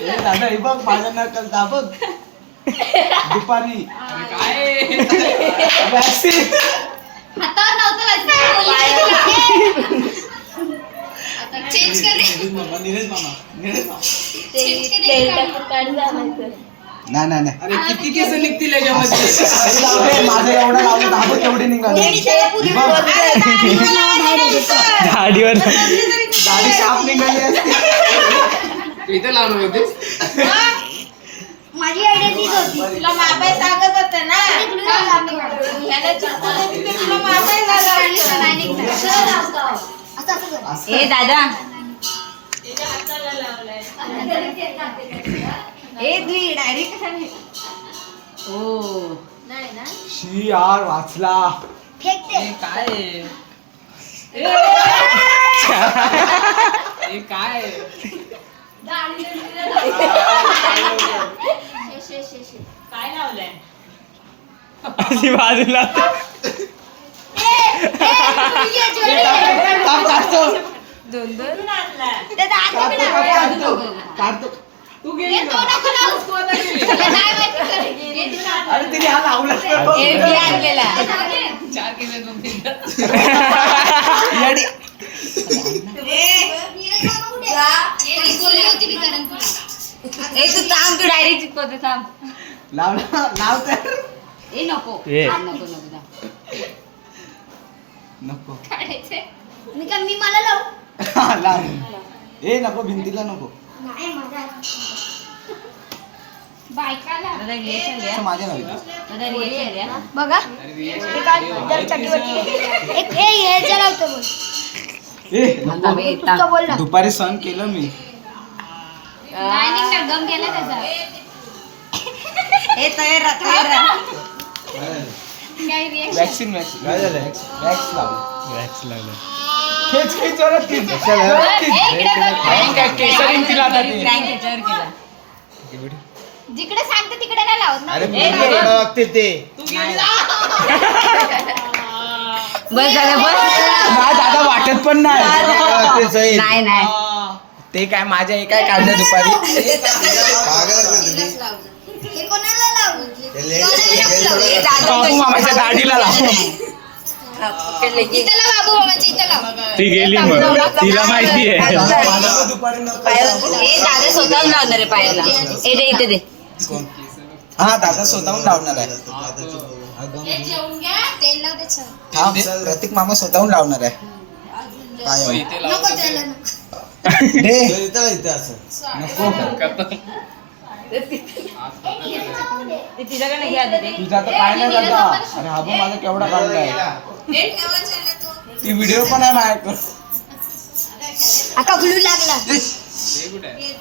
दादा हे बघ माझ्या नकल दाबग दुपारी काय वॅक्सिन हातावर नव्हतं चेंज कर नीरज मामा नाही अरे किती केस निघतील याच्यामध्ये माझं एवढं लावलं दाबग एवढी निघाली दाढीवर दाढी साफ निघाली असती इथे लावलं होते माझी आयडिया तीच होती तुला मापाय सांगत होते ना ह्याला चप्पल देते तुला मापाय ए दादा त्याच्या हाताला लावलाय ए तू डायरेक्ट हो नाही ना शी यार वाचला फेकते हे काय हे काय काय लावलंय अशी बाजूला काढतो कुठून आणलाय काढतो तू गेली का? अरे तिने हा लावला आणलेला 4 केस दोन येडी. ए तू थांब तू डायरेक्ट चिपकवते थांब लाव तर ए नको ए. नको नको नको मी मला लावू लाव ए नको भिंतीला नको बायकाला असं माझ्या नाही बघा ए नको. दुपारी सण केलं मी गम केला त्याचा ए तयार वॅक्सिन काय झालं वॅक्स लावलं वॅक्स लागलं खेच खेच जोरात खेच काय केसरी तिला आता ते. जिकडे सांगते तिकडे नाही लावत ना अरे लागते ते बस झालं बस नाही दादा वाटत पण नाही नाही नाही ते काय माझ्या हे काय काढलं दुपारी बाबू मामाच्या दाढीला लाव ती गेली मग तिला माहिती आहे दादा स्वतःहून लावणार आहे पायाला ए दे इथे दे हा दादा स्वतःहून लावणार आहे जेवून घ्या तेल लाव त्याच्यावर थांब प्रतीक मामा स्वतःहून लावणार आहे पायावर. इथे लाव. नको त्याला नको तिच्याकडे घ्या दे तुझा तर काय नाही दादा अरे हा बघ माझा केवढा काढलाय ती व्हिडिओ पण आहे माझ्याकडे आका ब्लू लागला हे कुठे आहे?